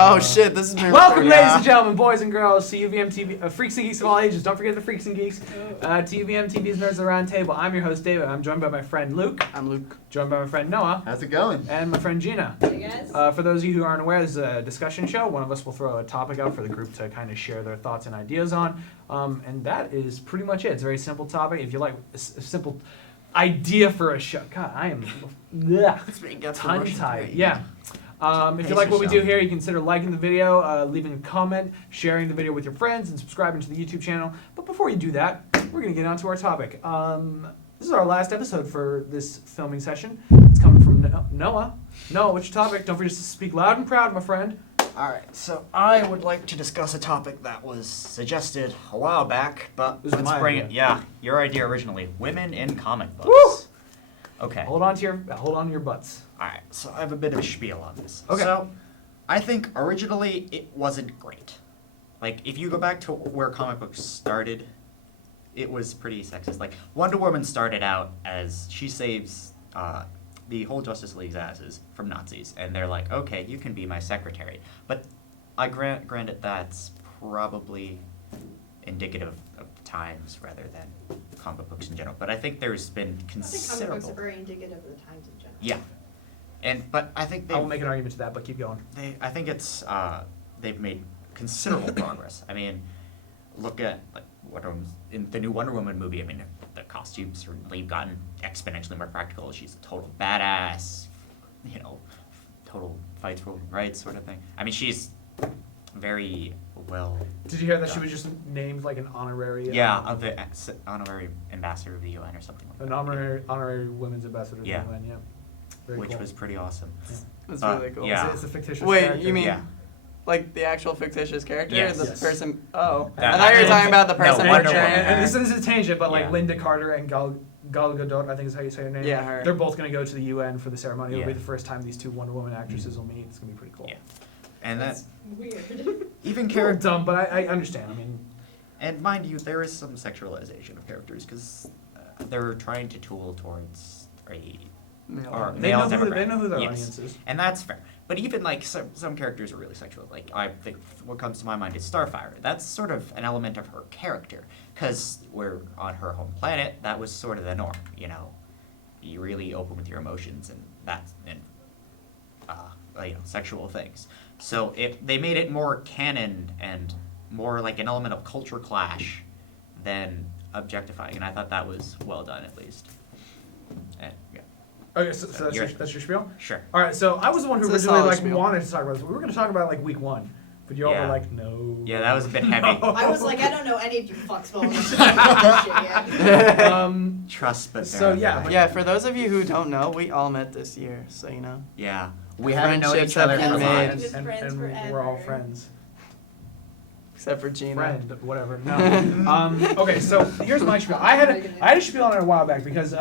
Oh shit, this is been Welcome, recorded. ladies and gentlemen, boys and girls, to UVMtv, Freaks and Geeks of all ages. Don't forget the Freaks and Geeks. To UVMtv's Nerds of the Round Table. I'm your host, David. I'm joined by my friend Luke. I'm Luke. Joined by my friend Noah. How's it going? And my friend Gina. Hey guys. For those of you who aren't aware, this is a discussion show. One of us will throw a topic out for the group to kind of share their thoughts and ideas on. And that is pretty much it. It's a very simple topic. If you like a simple idea for a show. God, I am tongue-tied. Yeah. If you like what we do here, you consider liking the video, leaving a comment, sharing the video with your friends, and subscribing to the YouTube channel. But before you do that, we're going to get on to our topic. This is our last episode for this filming session. It's coming from Noah. Noah, what's your topic? Don't forget to speak loud and proud, my friend. Alright, so I would like to discuss a topic that was suggested a while back, but This is let's my bring idea. it. Yeah, your idea originally. Women in comic books. Woo! Okay. Hold on to your butts. Alright, so I have a bit of a spiel on this. Okay. So, I think originally it wasn't great. Like, if you go back to where comic books started, it was pretty sexist. Like, Wonder Woman started out as she saves the whole Justice League's asses from Nazis, and they're like, okay, you can be my secretary. But I granted that's probably indicative of times rather than comic books in general. But I think there's been I think considerable. comic books are very indicative of the times in general. Yeah, but I think I will make an argument to that, but keep going. I think it's they've made considerable progress. I mean, look at like in the new Wonder Woman movie. I mean, the costumes have really gotten exponentially more practical. She's a total badass, you know, total fights for women's rights sort of thing. I mean, she's very well. Did you hear that she done. was just named like an honorary? Yeah, of the honorary ambassador of the UN or something like An that. honorary women's ambassador. Yeah. To the UN, yeah. Very Which cool. was pretty awesome. That's Uh, really cool. yeah. It's a fictitious Wait, character. you mean Yeah. like the actual fictitious character? Yes. The Yes. person. Oh, That- I thought you were talking about the No, person Wonder portraying Woman. her. And this is a tangent, but like Yeah. Linda Carter and Gal Gadot, I think is how you say her name. Yeah, her. They're both going to go to the UN for the ceremony. It'll Yeah. be the first time these two Wonder Woman actresses will meet. It's going to be pretty cool. Yeah. And That's that weird. even They're character. dumb, but I understand. I mean, And mind you, there is some sexualization of characters because they're trying to tool towards a Male. or they male know demographic. they know who their Yes. audience is. And that's fair. But even like some characters are really sexual. Like I think what comes to my mind is Starfire. That's sort of an element of her character because we're on her home planet. That was sort of the norm. You know, you really open with your emotions and sexual things. So if they made it more canon and more like an element of culture clash than objectifying, and I thought that was well done at least. And yeah, Okay, so that's You're- that's your spiel. sure. All right, so I was the one who It's a originally solid like spiel. wanted to talk about this. We were going to talk about it, like week 1, but you all Yeah. were like, no. Yeah, that was a bit heavy. I was like, I don't know any of you fucks well enough to talk about this shit yet. Trust but So, yeah, verify. Yeah, for those of you who don't know, we all met this year, so you know. Yeah. We haven't known Friendships each other have for been a made. while. Just friends we're all forever. friends. Except for Gina. Friend, whatever. No. Okay, so here's my spiel. I had a spiel on it a while back because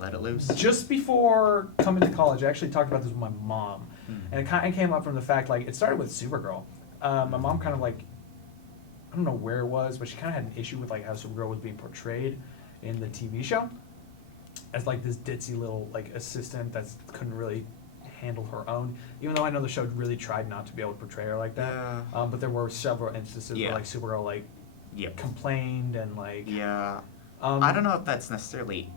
Let it loose. just before coming to college, I actually talked about this with my mom, and it kind of came up from the fact like it started with Supergirl. My mom kind of like, I don't know where it was, but she kind of had an issue with like how Supergirl was being portrayed in the TV show as like this ditzy little like assistant that couldn't really handle her own. Even though I know the show really tried not to be able to portray her like that, Yeah. but there were several instances Yeah. where like Supergirl like Yep. complained and like. Yeah. I I don't know if that's necessarily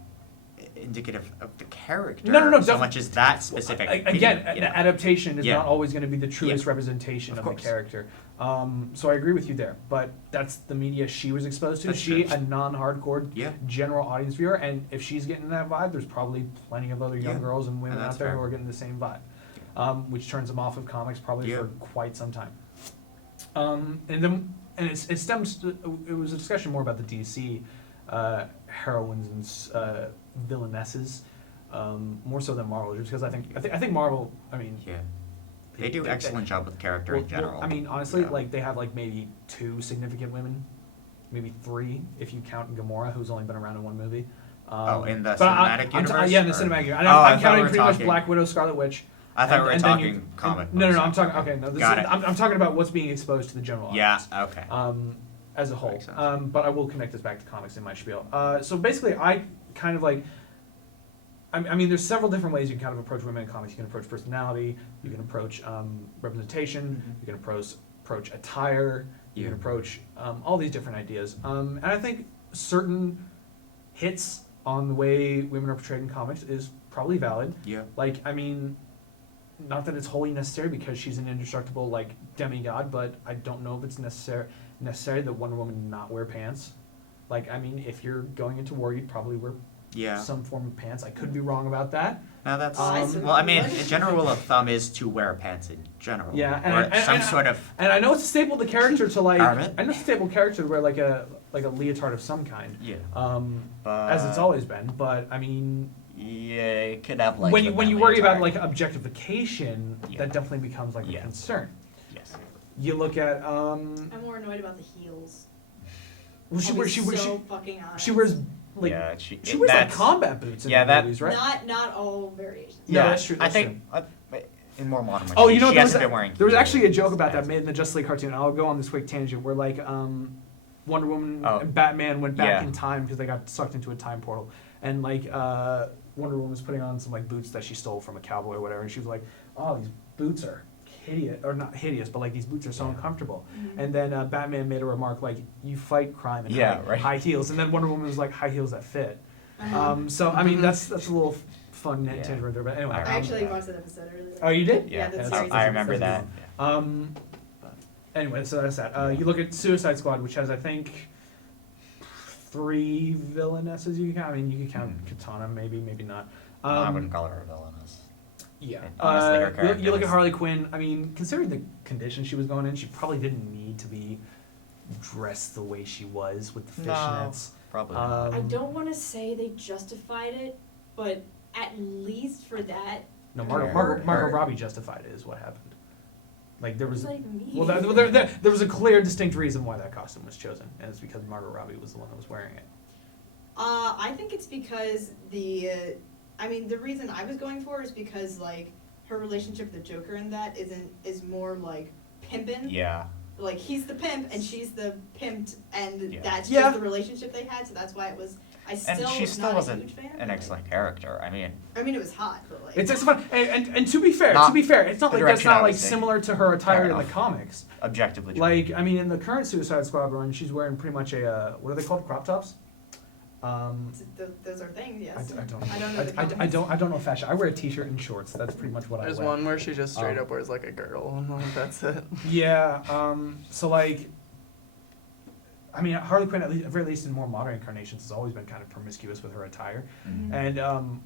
indicative of the character No, so def- much as that specific Again, video, you know? adaptation is Yeah. not always going to be the truest Yeah. representation Of of the course. character. So I agree with you there, but that's the media she was exposed to. That's She, true. a non-hardcore Yeah. general audience viewer, and if she's getting that vibe, there's probably plenty of other young Yeah. girls and women And that's out there fair. who are getting the same vibe, which turns them off of comics probably Yeah. for quite some time. And it stems. It was a discussion more about the DC heroines and villainesses, more so than Marvel, just because I think Marvel. I mean, Yeah. They do excellent job with character well, in general. I mean, honestly, Yeah. like they have like maybe 2 significant women, maybe 3 if you count Gamora, who's only been around in 1 movie. In the but cinematic universe, yeah, in the or- cinematic universe. Oh, I I'm thought counting we were pretty much talking- Black Widow, Scarlet Witch. I thought we were and then talking comic No, books. I'm talking. Okay, no, this Got is, it. I'm talking about what's being exposed to the general Yeah. audience. Okay. As a whole. Makes sense. But I will connect this back to comics in my spiel. So basically, I kind of like I mean, there's several different ways you can kind of approach women in comics. You can approach personality, you can approach representation, you can approach attire, you can approach all these different ideas. And I think certain hits on the way women are portrayed in comics is probably valid. Yeah. Like, I mean, not that it's wholly necessary because she's an indestructible, like, demigod, but I don't know if it's necessary that Wonder Woman not wear pants. Like, I mean, if you're going into war, you'd probably wear some form of pants. I could be wrong about that. Now that's Um, well, I mean, in general, rule of thumb is to wear pants in general. Yeah, or some sort of. And I know it's a staple to character to like. Garment? I know it's a staple character to wear like a leotard of some kind. Yeah. As it's always been, but I mean. Yeah, it could have like. When you worry about like leotard. objectification, that definitely becomes like a concern. Yes. You look at. I'm more annoyed about the heels. Well, I'll be so fucking honest. she wears like Yeah, she wears like combat boots in the movies, right? Not all variations. No, that's true. I That's think in more modern ones. Oh, you know, she there was, hasn't been wearing. there was actually a heels joke about that as- made in the Justice League cartoon. I'll go on this quick tangent where like Wonder Woman Oh. and Batman went back Yeah. in time because they got sucked into a time portal, and like Wonder Woman was putting on some like boots that she stole from a cowboy or whatever, and she was like, "Oh, these boots are hideous, or not hideous, but like these boots are so uncomfortable." Mhm. And then Batman made a remark like, "You fight crime in right. high heels," and then Wonder Woman was like, "High heels that fit." Uh-huh. So I mean that's a little fun Yeah. tangent right there, but anyway. I I actually that. watched that episode earlier. Oh, you did? Yeah, the that's- series. I remember that's that. a good one. Anyway, so that's that. You look at Suicide Squad, which has I think 3 villainesses. You can count. I mean, you can count Katana, maybe not. I wouldn't call her a villainess. Yeah. And honestly, her You character look at was- Harley Quinn. I mean, considering the condition she was going in, she probably didn't need to be dressed the way she was with the No. fishnets. Probably. not. I don't want to say they justified it, but at least for that, No, Her- Margot her- Robbie justified it. Is what happened. Like there was. like me. Well, there was a clear, distinct reason why that costume was chosen, and it's because Margot Robbie was the one that was wearing it. I think it's because the reason I was going for is because like her relationship with the Joker in that is more like pimpin'. Yeah. Like he's the pimp and she's the pimped, and Yeah. that's Yeah. just the relationship they had. So that's why it was. I And still she was still not wasn't a huge fan. an but, like, excellent character. I mean, it was hot, but like. It's fun, and to be fair, Not it's not the like that's direction I not like was taking. similar to her attire in the enough. comics. objectively. true. Like I mean, in the current Suicide Squad run, she's wearing pretty much a what are they called, crop tops? Those are things, yes. I don't. I don't know the I comics. don't know fashion. I wear a t-shirt and shorts. That's pretty much what There's I wear. one where she just straight Um, up wears like a girdle. That's it. Yeah. So like, I mean, Harley Quinn, at very least in more modern incarnations, has always been kind of promiscuous with her attire, Mhm. and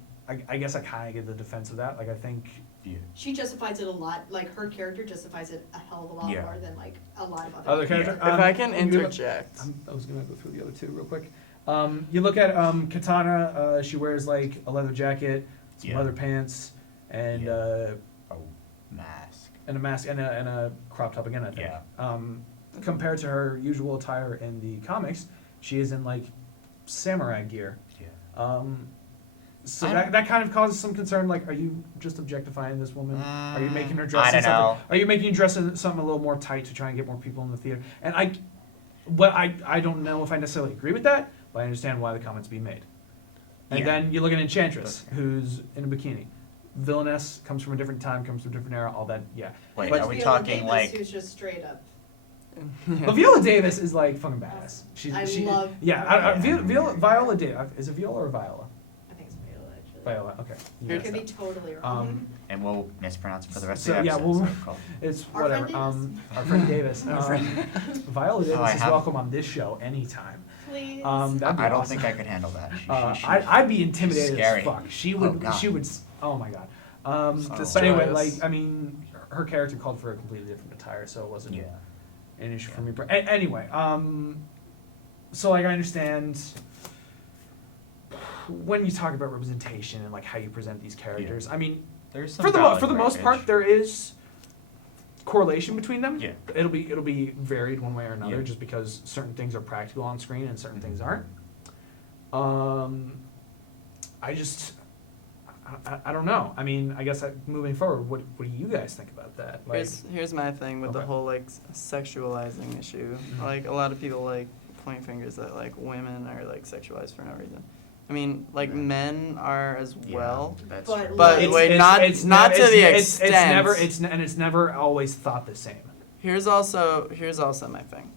I guess I kind of get the defense of that. Like I think. Yeah. She justifies it a lot. Like her character justifies it a hell of a lot Yeah. more than like a lot of Other other character. If I can you know- interject. I was gonna go through the other two real quick. You look at Katana. She wears like a leather jacket, some Yeah. leather pants, and Yeah. Oh, mask. and a mask and a crop top again. I think. Yeah. Compared to her usual attire in the comics, she is in like samurai gear. Yeah. So I that kind of causes some concern. Like, are you just objectifying this woman? Are you making her dress I in don't something? know. Are you making her dress in something a little more tight to try and get more people in the theater? And I don't know if I necessarily agree with that, but I understand why the comment's being made. And Yeah. then you look at Enchantress, who's in a bikini. Villainess, comes from a different time, comes from a different era, all that, yeah. Wait, But- are we Viola talking Davis, like? who's just straight up. But Viola Davis is like fucking badass. I love Yeah, her. Viola Davis. Is it Viola or Viola? I think it's Viola actually. Viola, okay. I could be totally wrong. Um, And we'll mispronounce it for the rest So, of the yeah, episode. we'll- so it's called- It's Our whatever. friend Our friend Davis. Our friend. Viola Davis I is have- welcome on this show anytime. Please. That'd be I don't awesome. think I could handle that. I'd be intimidated scary. as fuck. She Oh, would. God. She would. Oh my god. But Destroy anyway, us. like I mean, her character called for a completely different attire, so it wasn't Yeah. an issue for me. Anyway, so like I understand when you talk about representation and like how you present these characters. I mean, There's some for the valid most part, verbiage. there is correlation between them. Yeah. It'll be varied one way or another, Yeah. just because certain things are practical on screen and certain things aren't. I don't know. I mean, I guess moving forward, what do you guys think about that? Like, Here's my thing with the Okay. whole like sexualizing issue. Mhm. Like a lot of people like point fingers that like women are like sexualized for no reason. I mean, like Yeah. men are as Yeah, well. that's But true. But It's- wait, not to the extent. It's never always thought the same. Here's also my thing.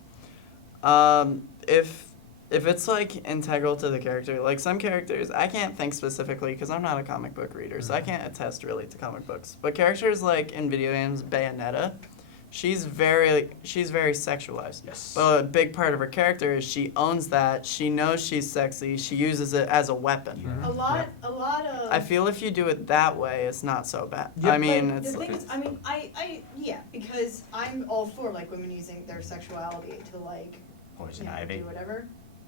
If it's like integral to the character, like some characters, I can't think specifically because I'm not a comic book reader, so I can't attest really to comic books. But characters like in video games, Bayonetta, she's very sexualized. Yes. But a big part of her character is she owns that. She knows she's sexy. She uses it as a weapon. Mhm. A lot Yep. of. I feel if you do it that way, it's not so bad. Yep. I mean, But it's the thing is, I mean, yeah, because I'm all for like women using their sexuality to like, Poison you know, Ivy. do whatever.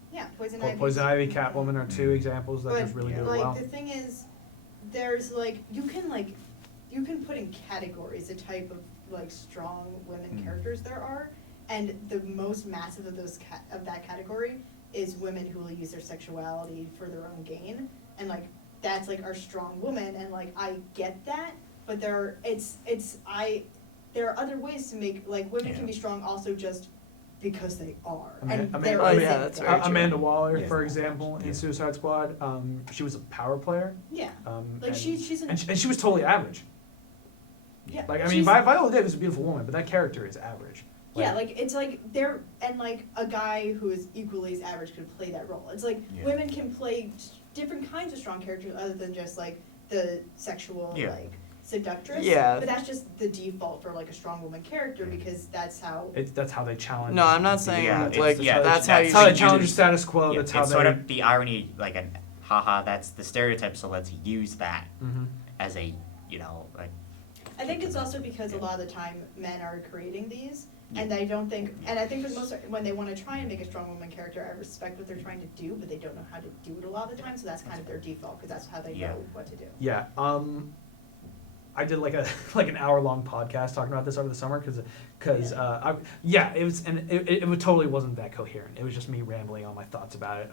Yeah, Poison Ivy. Poison Ivy, Catwoman are two examples that But just really do it like well. the thing is, there's like you can put in categories the type of like strong women characters there are, and the most massive of those of that category is women who will use their sexuality for their own gain, and like that's like our strong woman, and like I get that, but there are other ways to make like women can be strong also just because they are. And there oh, isn't yeah, that's very true. Amanda Waller, Yeah. for example, in Suicide Squad, she was a power player. Yeah. Like and, she's an, and she was totally average. yeah. Like, I mean, Viola Davis is a beautiful woman, but that character is average. Yeah, like it's like they're and like a guy who is equally as average could play that role. It's like Yeah. women can play different kinds of strong characters other than just like the sexual Yeah. like seductress. Yeah. But that's just the default for like a strong woman character because that's how. That's how they challenge. No, I'm not saying Yeah, like it's- that's how you That's how they should challenge the use- status quo. Yeah, That's how it's they. sort of the irony, like an haha, that's the stereotype, so let's use that Mhm. as a, you know, like. I think it's also because a lot of the time men are creating these, and I don't think, and I think for the most part, when they want to try and make a strong woman character, I respect what they're trying to do, but they don't know how to do it a lot of the time, so that's kind of their default because that's how they Yeah. know what to do. Yeah. I did like a like an hour-long podcast talking about this over the summer because it was and it totally wasn't that coherent. It was just me rambling on my thoughts about it.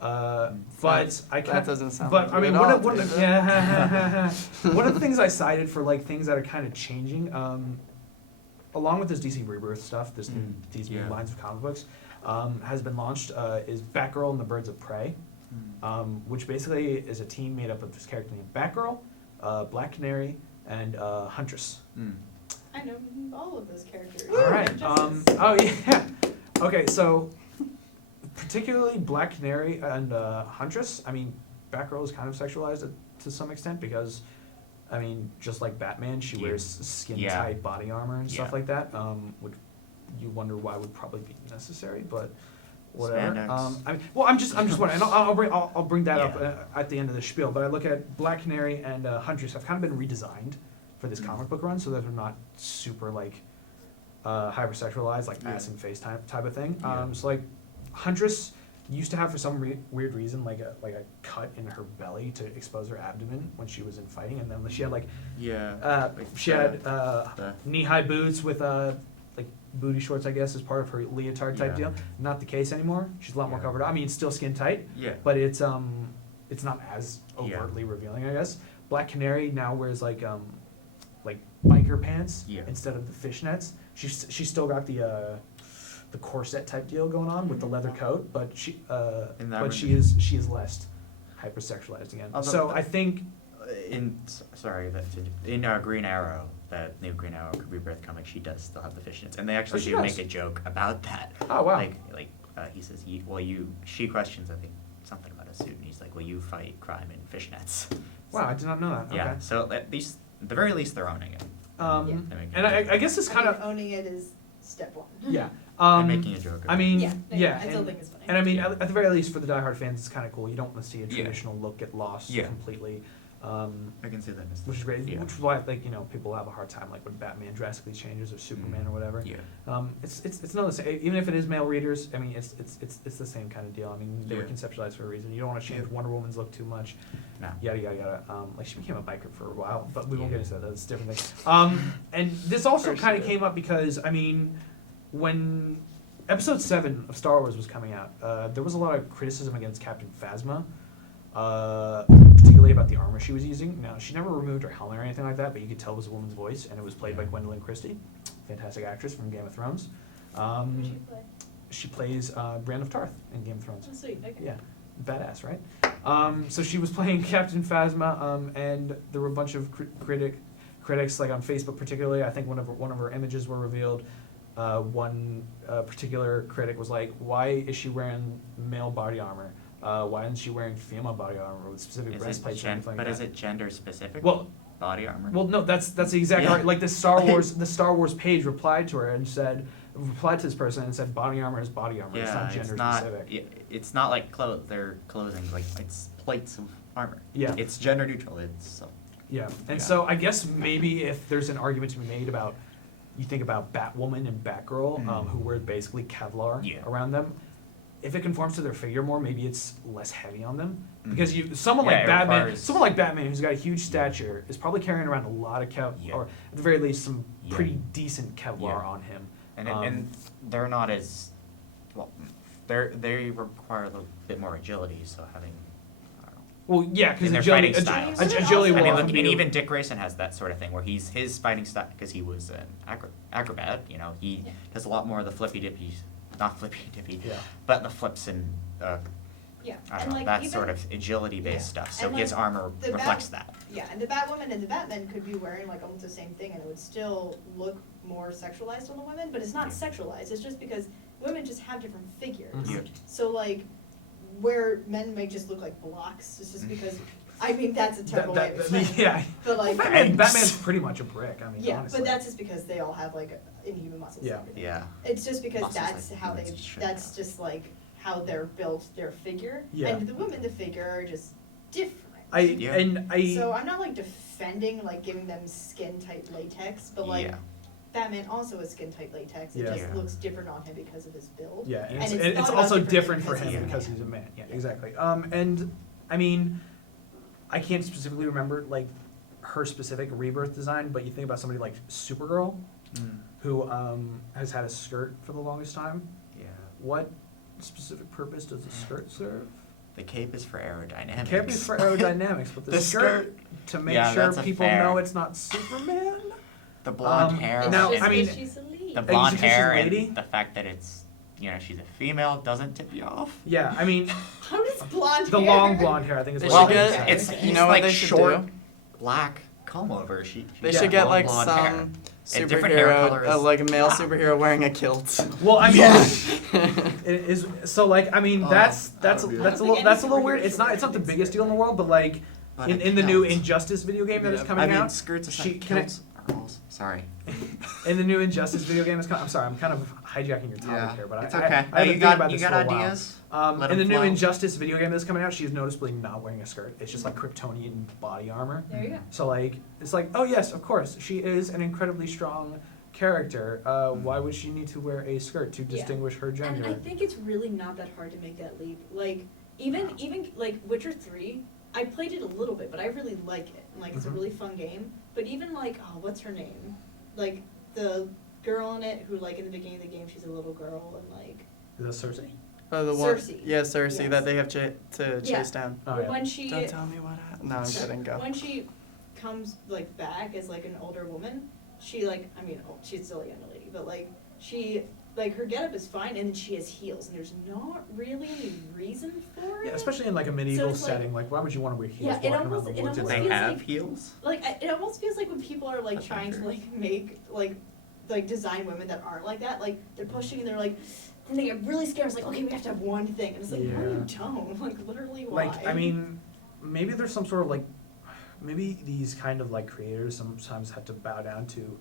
But I that can't. doesn't sound But like I you mean, at one all, of does the, it? yeah, one of the things I cited for like things that are kind of changing, along with this DC Rebirth stuff, these new Yeah. lines of comic books, has been launched is Batgirl and the Birds of Prey, which basically is a team made up of this character named Batgirl, Black Canary, and Huntress. I know all of those characters. All right. Justice. Oh yeah. Okay, so particularly Black Canary and Huntress. I mean, Batgirl is kind of sexualized to some extent because, I mean, just like Batman, she Yeah. wears skin-tight body armor and stuff Yeah. like that. Which you wonder why would probably be necessary, but whatever. Spandex. I mean, well, I'm just wondering, and I'll bring that up Yeah. at the end of the spiel. But I look at Black Canary and Huntress have kind of been redesigned for this comic book run, so that they're not super like hypersexualized, like ass and face type of thing. Yeah. So like Huntress used to have for some weird reason like a cut in her belly to expose her abdomen when she was in fighting, and then she had like she had knee-high boots with like booty shorts, I guess, as part of her leotard type Yeah. deal. Not the case anymore. She's a lot more Yeah. covered up. I mean, it's still skin tight, Yeah. but it's not as Yeah. overtly revealing, I guess. Black Canary now wears like biker pants Yeah. instead of the fishnets. She's still got the corset type deal going on with the leather coat, but she is less hypersexualized again. Although So the- I think In Green Arrow, that new Green Arrow Rebirth comic, she does still have the fishnets, and they actually she do does? make a joke about that. oh wow. He says, she questions, I think, something about a suit, and he's like, well, you fight crime in fishnets. Wow, I did not know that. Yeah, Okay. so at the very least, they're owning it. Yeah. They're making And a joke I guess it's I kind think of owning it is step one. yeah. and making a joke. I mean, Yeah, yeah, I still and, think it's funny. and I mean, at the very least, for the diehard fans, it's kind of cool. You don't want to see a Yeah. traditional look get lost Yeah. completely, I can see that. which is great. Yeah. Which is why, like, people have a hard time, like when Batman drastically changes or Superman or whatever. Yeah. It's not the same. Even if it is male readers, I mean, it's the same kind of deal. I mean, they were Yeah. conceptualized for a reason. You don't want to change Wonder Woman's look too much. No. Yada yada yada. Like she became a biker for a while, but we won't Yeah. get into that. That's a different thing. And this also First kind of did. came up because I mean, when Episode 7 of Star Wars was coming out, there was a lot of criticism against Captain Phasma, particularly about the armor she was using. Now, she never removed her helmet or anything like that, but you could tell it was a woman's voice, and it was played by Gwendolyn Christie, fantastic actress from Game of Thrones. Who'd you play? She plays Brienne of Tarth in Game of Thrones. Oh, sweet. Okay. Yeah. badass, right? So she was playing Captain Phasma, and there were a bunch of critics, like on Facebook particularly. I think one of her images were revealed. One particular critic was like, "Why is she wearing male body armor? Why isn't she wearing female body armor with specific breastplates or anything like that?" Is it gender specific? Well, body armor. Well, no, that's exactly Yeah. right. Like the Star Wars page replied to her and replied to this person and said, "Body armor is body armor. It's not gender specific." It's not like their clothing. Like it's plates of armor. Yeah. It's gender neutral. It's Yeah, and Yeah. so I guess maybe if there's an argument to be made about, you think about Batwoman and Batgirl, who wear basically Kevlar Yeah. around them. If it conforms to their figure more, maybe it's less heavy on them. Mhm. Because Yeah, someone it requires- like Batman, who's got a huge stature, is probably carrying around a lot of Yeah. or at the very least some Yeah. pretty decent Kevlar Yeah. on him. and they're not as well. They require a little bit more agility. So having I don't know. Well, yeah, because in their agility, fighting styles. agility I will mean, often look, be and even Dick Grayson has that sort of thing where his fighting style, because he was an acrobat. You know, he does a lot more of the flippy dippy, not flippy dippy, Yeah. but the flips and Yeah, I and don't know, like that even, sort of agility based Yeah. stuff. So And, his like, armor the reflects that. Yeah, and the Batwoman and the Batman could be wearing like almost the same thing, and it would still look more sexualized on the women, but it's not Yeah. sexualized. It's just because women just have different figures. Mhm. Yeah. So like, where men may just look like blocks, it's just because. I mean, that's a terrible way of explaining it. yeah. But like, Batman's pretty much a brick. I mean, yeah, honestly. but that's just because they all have like inhuman muscles. Yeah. And everything. Yeah. It's just because Muscles that's like how humans they. should That's have. just like how they're built, their figure. Yeah. And the women, the figure are just different. I So I'm not like defending like giving them skin tight latex, but like Yeah. Batman also has skin tight latex. It Yeah. just Yeah. looks different on him because of his build. yeah, and And it's, it's and thought it's about also differently different for because him he's a because man. he's a man. Yeah, Yeah. exactly. And I mean, I can't specifically remember like her specific rebirth design, but you think about somebody like Supergirl, who has had a skirt for the longest time. Yeah. What specific purpose does the skirt serve? The cape is for aerodynamics. The cape is for aerodynamics, but the, The skirt to make Yeah, sure that's a people fair. know it's not Superman. The blonde Um, hair. It's Now, just I mean, because she's a lead. the you blonde think she's a hair lady? and the fact that it's she's a female doesn't tip you off. Yeah, I mean, How does blonde the hair? long blonde hair. I think is They what should I'm get- saying. it's you he's know what like they should short, do? black comb over. They Yeah. should get long like blonde hair. some And different hair superhero, colors. like a male superhero wearing a kilt. Well, I mean, Yeah. it is so like I mean Oh, that's that would be that's a I don't little think that's a any little weird. superhero It's not should wear the a biggest deal in the world, but like But in a the new kilt. Injustice video game that is Yeah. coming I mean, out. skirts aside, she- can I- kilts are all sorry. In the new Injustice video game is coming. I'm sorry, I'm kind of hijacking your topic here, but it's I okay. I, I have been you thinking got about you this got for a while. ideas? Let In the 'em new flow. Injustice video game that's coming out, she's noticeably not wearing a skirt. It's just like Kryptonian body armor. There you go. So like it's like, oh yes, of course, she is an incredibly strong character. Why would she need to wear a skirt to Yeah. distinguish her gender? And I think it's really not that hard to make that leap. Like even like Witcher 3, I played it a little bit, but I really like it. And, like it's a Mhm. really fun game. But even like what's her name? Like the girl in it who like in the beginning of the game she's a little girl and like Is that Cersei? The one, Cersei. yeah, Cersei Yes. that they have to Yeah. chase down. Oh, yeah. when she Don't tell me what happened. No, I'm kidding. Go. when she comes like back as like an older woman, she like she's still a young lady, but like she like her getup is fine and she has heels and there's not really any reason for it. Yeah, especially in like a medieval it's like- setting. Like, why would you want to wear heels Yeah, it walking around almost- the it woods? Do and almost they stuff? feels have like- heels? Like it almost feels like when people are like That's trying to true. like make like design women that aren't like that, like they're pushing and they're like and they get really scared. It's like, okay, we have to have one thing, and it's like, no, Yeah. you don't. Like literally, why? Like, I mean, maybe there's some sort of like, maybe these kind of like creators sometimes have to bow down to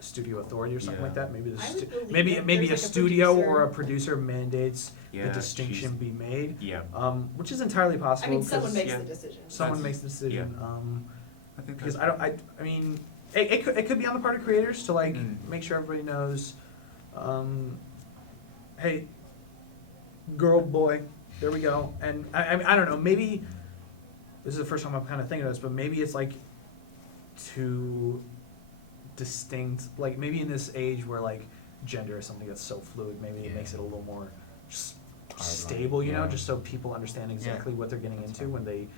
studio authority or something Yeah. like that. Maybe I would believe maybe that. maybe a There's, like, a studio producer. or a producer mandates Yeah, the distinction be made, Yeah. which is entirely I possible. mean, someone 'cause makes yeah. the decision. someone That's- makes the decision. I think Because I mean, it could be on the part of creators to like Mm. make sure everybody knows, hey, girl, boy, there we go. And I don't know, maybe this is the first time I'm kind of thinking of this, but maybe it's like too distinct. Like maybe in this age where like gender is something that's so fluid, maybe it Yeah. makes it a little more just Hard stable, you know, yeah. just so people understand exactly what they're getting That's into fine. when they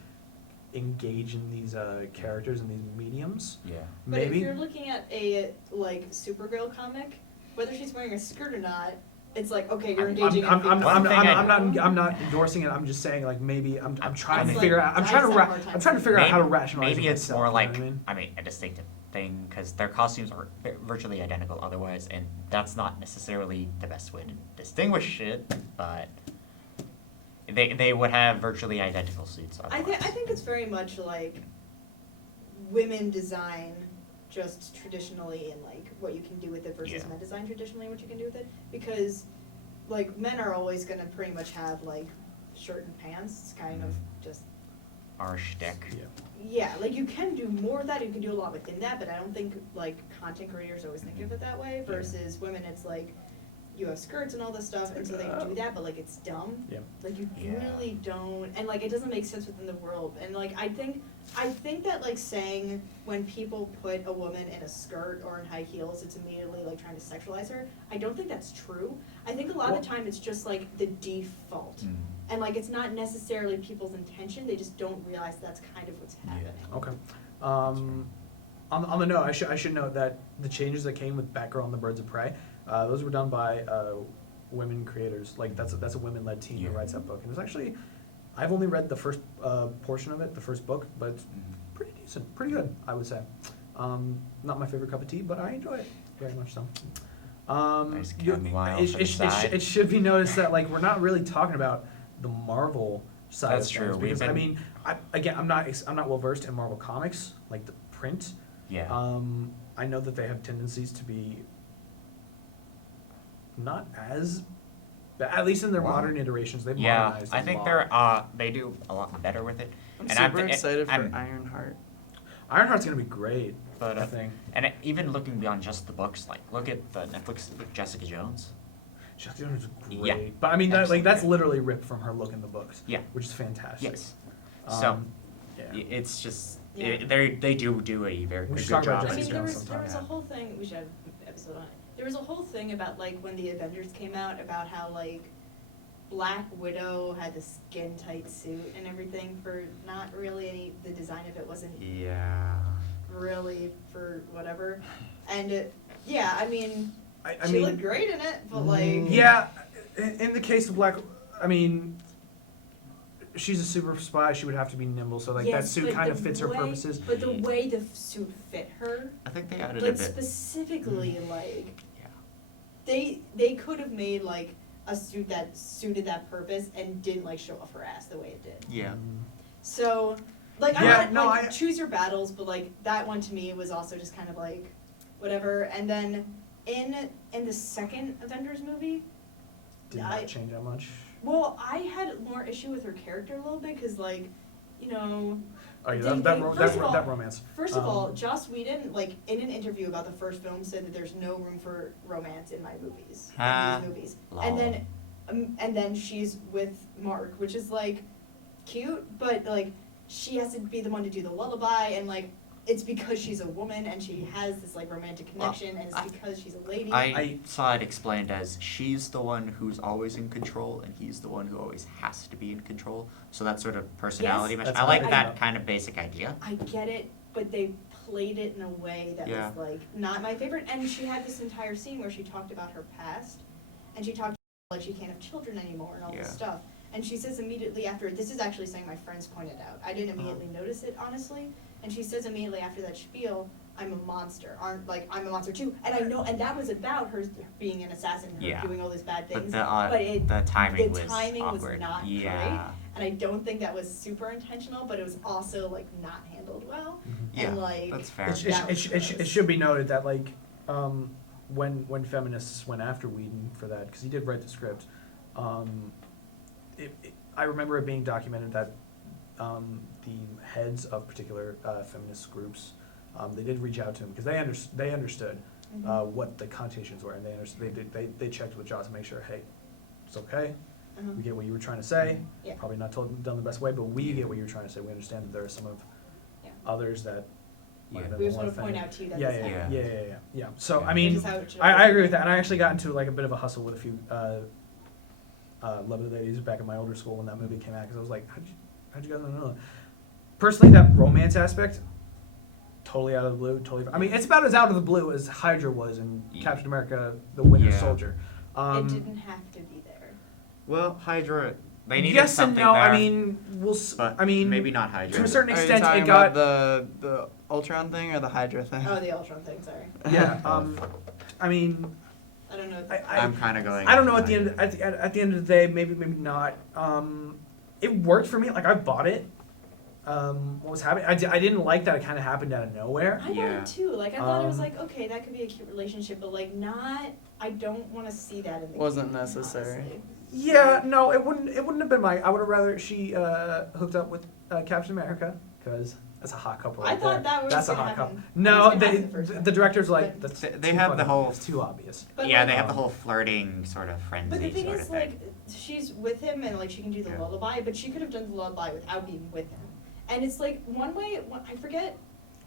engage in these characters and these mediums. Yeah. But if Maybe. you're looking at a like Supergirl comic, whether she's wearing a skirt or not, it's like, okay, you're I'm engaging in female I'm not endorsing it. I'm just saying like maybe I'm trying to That's figure like- out. I'm I trying just to have a hard time I'm trying to figure out how to rationalize. Maybe it it's myself, more you know like what I mean? a distinctive thing because their costumes are virtually identical otherwise, and that's not necessarily the best way to distinguish it. But they would have virtually identical suits. I Otherwise. think it's very much like women design just traditionally and like what you can do with it versus Yeah. men design traditionally and what you can do with it, because like men are always gonna pretty much have like shirt and pants. It's kind of just Our shtick. Yeah. like you can do more of that, you can do a lot within that, but I don't think like content creators always think of it that way. Versus women, it's like you have skirts and all this stuff, and so they do that, but like it's dumb. Yeah. Like you Yeah. really don't, and like it doesn't make sense within the world. And like I think that like saying when people put a woman in a skirt or in high heels, it's immediately like trying to sexualize her. I don't think that's true. I think a lot of the time it's just like the default. Mm. And like it's not necessarily people's intention, they just don't realize that's kind of what's happening. Okay. On the note, I should note that the changes that came with Batgirl and the Birds of Prey, those were done by women creators. Like that's a women-led team Yeah. that writes that book. And it's actually, I've only read the first portion of it, the first book, but it's pretty decent, pretty good, I would say. Not my favorite cup of tea, but I enjoy it very much so. Nice chamomile it, for it, the side. it should be noticed that like we're not really talking about the Marvel side That's of true. things We've because I been- mean, I'm not well versed in Marvel comics, like the print. Yeah. I know that they have tendencies to be not as, at least in their Wow. modern iterations, they've Yeah, modernized I a think lot. they do a lot better with it. I'm And super I'm thi- excited for I'm- Ironheart. Ironheart's gonna be great, But I think. and even looking beyond just the books, like look at the Netflix Jessica Jones. Jessica Jones is great, Yeah, but I mean that's absolutely. literally ripped from her look in the books. Yeah. Which is fantastic. Yes. So yeah. it's just Yeah. they do a very We good should talk about job. I Jessica mean, there Jones was sometime, a yeah. whole thing, we should have an episode on it. There was a whole thing about like when the Avengers came out about how like Black Widow had the skin tight suit and everything for not really any, the design of it wasn't Yeah. really for whatever. And yeah, I mean, I she mean, looked great in it, but like yeah, in the case of Black, I mean, she's a super spy. She would have to be nimble, so like that yes, suit but kind the of fits her way- purposes. But the way the suit fit her, I think they added like a bit. specifically, like Yeah. they could have made like a suit that suited that purpose and didn't like show off her ass the way it did. Yeah. So, like, Yeah, I'm no, not, like, I- choose your battles, but like that one to me was also just kind of like whatever. And then in the second Avengers movie, Did not change that much. well, I had more issue with her character a little bit because like, you know, Oh yeah, Didn't that, they- that, first of all- that romance. first of all, Um, Joss Whedon, like in an interview about the first film, said that there's no room for romance in my movies, Ah, in these movies. lol. And then she's with Mark, which is like cute, but like she has to be the one to do the lullaby, and like it's because she's a woman and she has this like romantic connection, and it's because she's a lady. I saw it explained as she's the one who's always in control and he's the one who always has to be in control. So that sort of personality Yes. match. That's I how like I that felt. kind of basic idea. I get it, but they played it in a way that Yeah. was like not my favorite. And she had this entire scene where she talked about her past, and she talked about, like she can't have children anymore and all this Yeah. stuff. And she says immediately after, this is actually something my friends pointed out. I didn't immediately notice it honestly. And she says immediately after that spiel, I'm a monster. I'm a monster too. And I know, and that was about her being an assassin, her Yeah. doing all these bad But things. the the timing was awkward. not Yeah. great. And I don't think that was super intentional, but it was also like not handled well. Yeah. And like That's fair. it should be noted that like when feminists went after Whedon for that, because he did write the script, I remember it being documented that the heads of particular feminist groups, they did reach out to him because they understood what the connotations were, and they checked with Joss to make sure, hey, it's okay. Uh-huh. We get what you were trying to say. Yeah. Probably not done the best way, but we get what you're trying to say. We understand that there are some of Yeah. others that might have been We a just little want to point offended. out to you that Yeah, this yeah, happened. yeah. So Yeah. I mean, Which is how it should I always agree with be. that, and I actually got into like a bit of a hustle with a few lovely ladies back in my older school when that movie came out because I was like, how'd you guys not know that? Personally, that romance aspect, totally out of the blue. Totally, I mean, it's about as out of the blue as Hydra was in Yeah. Captain America: The Winter Yeah. Soldier. It didn't have to be there. Well, Hydra. They needed yes and something no. there. I mean, But I mean, maybe not Hydra. to a certain Are you extent, talking it got. about the Ultron thing or the Hydra thing? Oh, the Ultron thing. Sorry. Yeah. I mean, I don't know. I'm kind of going. I don't know. At the end of the day, maybe not. It worked for me. Like I bought it. What was happening? I didn't like that it kind of happened out of nowhere. I Yeah. got it too. Like I thought it was like, okay, that could be a cute relationship, but like not. I don't want to see that in the Wasn't game, necessary. honestly. Yeah, no, it wouldn't have been I would have rather she hooked up with Captain America because that's a hot couple. I Right thought there. that was that's a gonna hot couple. happen. No, It was gonna happen the first the time. director's like But- that's They too have the fucking whole- obvious, too obvious. But Yeah, like, they have the whole flirting sort of frenzy But the thing sort is, of thing. like, she's with him and like she can do the Yeah. lullaby, but she could have done the lullaby without being with him. And it's like I forget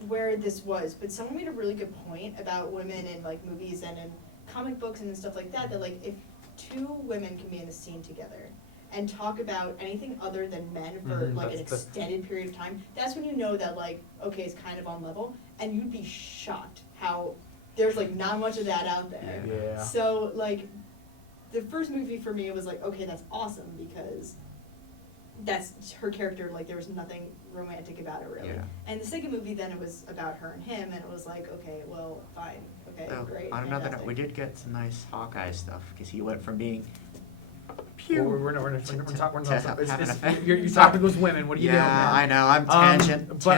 where this was, but someone made a really good point about women in like movies and in comic books and stuff like that. That like if two women can be in a scene together and talk about anything other than men for Mhm, like an that's the- extended period of time, that's when you know that like okay, it's kind of on level, and you'd be shocked how there's like not much of that out there. Yeah. So like, the first movie for me was like, okay, that's awesome because that's her character. Like there was nothing romantic about it really. Yeah. And the second movie then it was about her and him, and it was like, okay, well, fine, okay, Oh, great. on another note, fantastic. we did get some nice Hawkeye stuff because he went from being Well, we're not talking. have an affair. Your topic was women. What are you doing, Yeah, I man? know. I'm but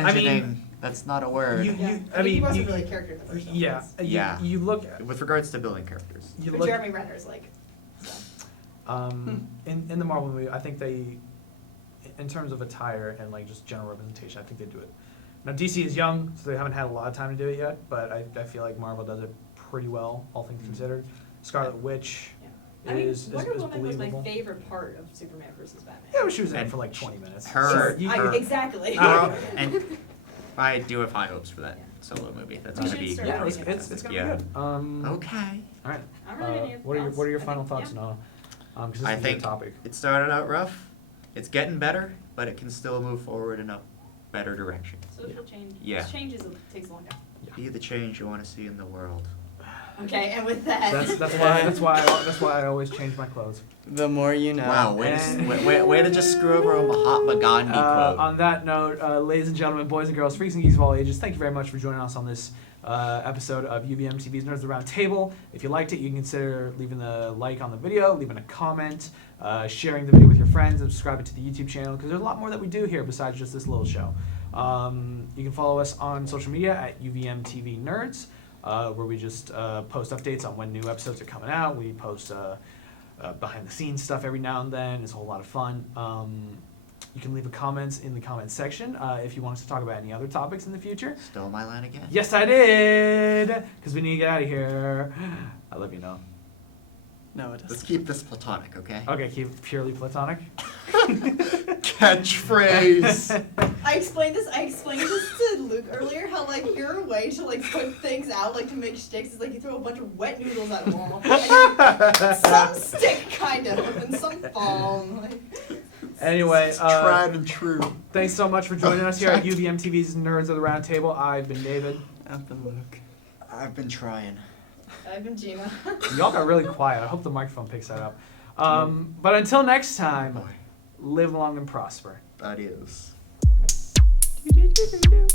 I mean, tangenting. That's not a word. You- Yeah. I mean, he wasn't you- really a character in the first one. Yeah, Yeah. You look. With regards to building characters. You But look. Jeremy Renner's like, so. In the Marvel movie, I think they, in terms of attire and like just general representation, I think they do it. Now DC is young, so they haven't had a lot of time to do it yet, but I feel like Marvel does it pretty well, all things considered. Scarlet Witch I mean, is Wonder Woman was believable. my favorite part of Superman versus Batman. Yeah, but she was in it And for like 20 minutes. her- So you- her- Exactly. And I do have high hopes for that Yeah. solo movie. That's We gonna should be start yeah, writing it's gonna Yeah. be good. Okay. All right. I'm really gonna What are your thoughts. final I thoughts, think, Noah? Because this I is a good think topic. it started out rough. It's getting better, but it can still move forward in a better direction. Social change. Yeah. Takes a long time. Be the change you want to see in the world. Okay, and with that. That's why I always change my clothes. The more you know. Wow, way And- way to just screw over a Mahatma Gandhi quote. On that note, ladies and gentlemen, boys and girls, freaks and geeks of all ages, thank you very much for joining us on this episode of UVMtv Nerds Around Table. If you liked it, you can consider leaving a like on the video, leaving a comment, sharing the video with your friends, and subscribing to the YouTube channel, because there's a lot more that we do here besides just this little show. You can follow us on social media at UVMtv Nerds, where we just post updates on when new episodes are coming out. We post behind the scenes stuff every now and then. It's a whole lot of fun. You can leave a comment in the comments section if you want us to talk about any other topics in the future. Stole my line again. Yes, I did, because we need to get out of here. I love you, Noah. No, it Let's doesn't. keep this platonic, okay? Okay, keep it purely platonic. Catchphrase. I explained this to Luke earlier, how like your way to like put things out, like to make sticks, is like you throw a bunch of wet noodles at a wall. And some stick kind of, and some fall. and, like, Anyway, Tried and true. thanks so much for joining us here at UVMTV's Nerds of the Round Table. I've been David. I've been Luke. I've been trying. I've been Gina. Y'all got really quiet. I hope the microphone picks that up. But until next time, Boy, live long and prosper. that is. Do-do-do-do-do.